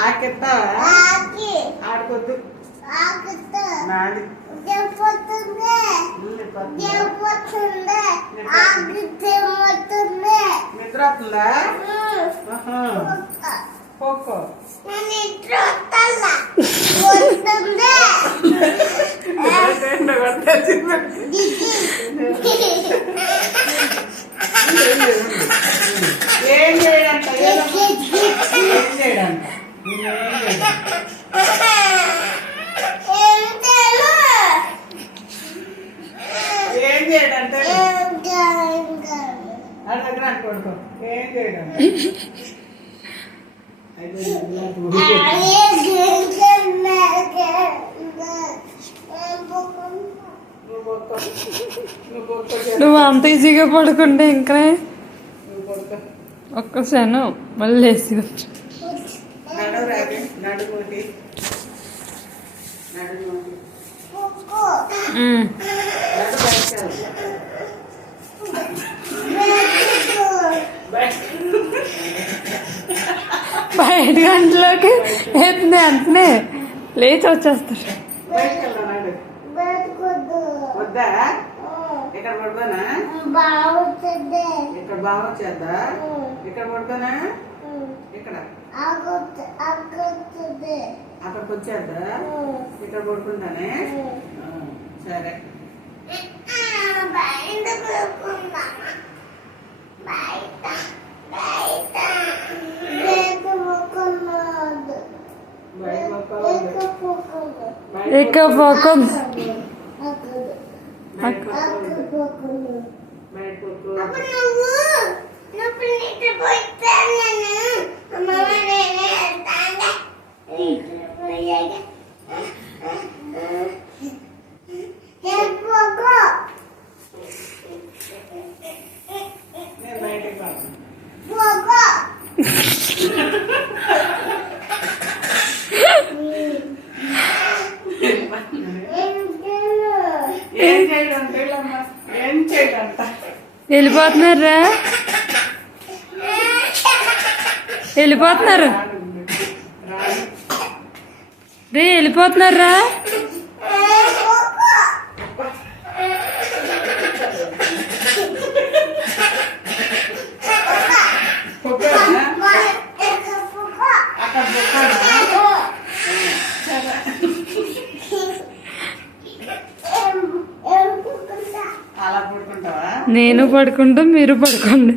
ఆకెత్తావా ఆడుకోద్దు నాది నిద్ర వస్తుందా పోకో ఏం చేయడంట ఏం చేయడంట ఏం చేయడంటే దగ్గర అనుకోడుకో ఏం చేయడం నువ్వు అంత ఈజీగా పడుకుంటే ఇంకా ఒక్కసారి మళ్ళీ లేచి వచ్చు. బయట గంటలోకి ఎత్తునే అంతనే లేచి వచ్చేస్తారు. వద్దా ఇక్కడ పడుకోనా ఇక్కడ బాగా వచ్చేద్దా ఇక్కడ పడుకోనా ఇక్కడ అక్కడికి వచ్చేద్దా ఇక్కడ పడుకుంటానే సరే వెళ్ళిపోతున్నారా వెళ్ళిపోతున్నారు రే వెళ్ళిపోతున్నారా నేను పడుకుంటా మీరు పడుకోండి.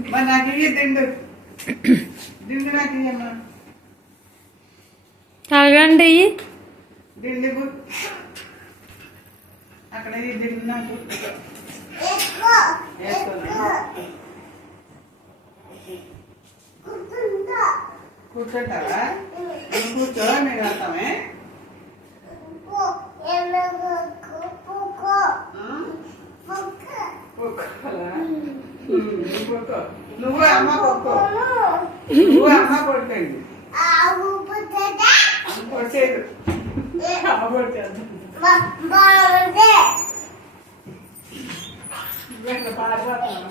తాగండి కూర్చుంటావా కూర్చో నేను వెళ్తామే నువ్వు అమ్మ కొట్టుకో నువ్వు అమ్మ కొట్టండి కొట్టేది పారిపోతున్నా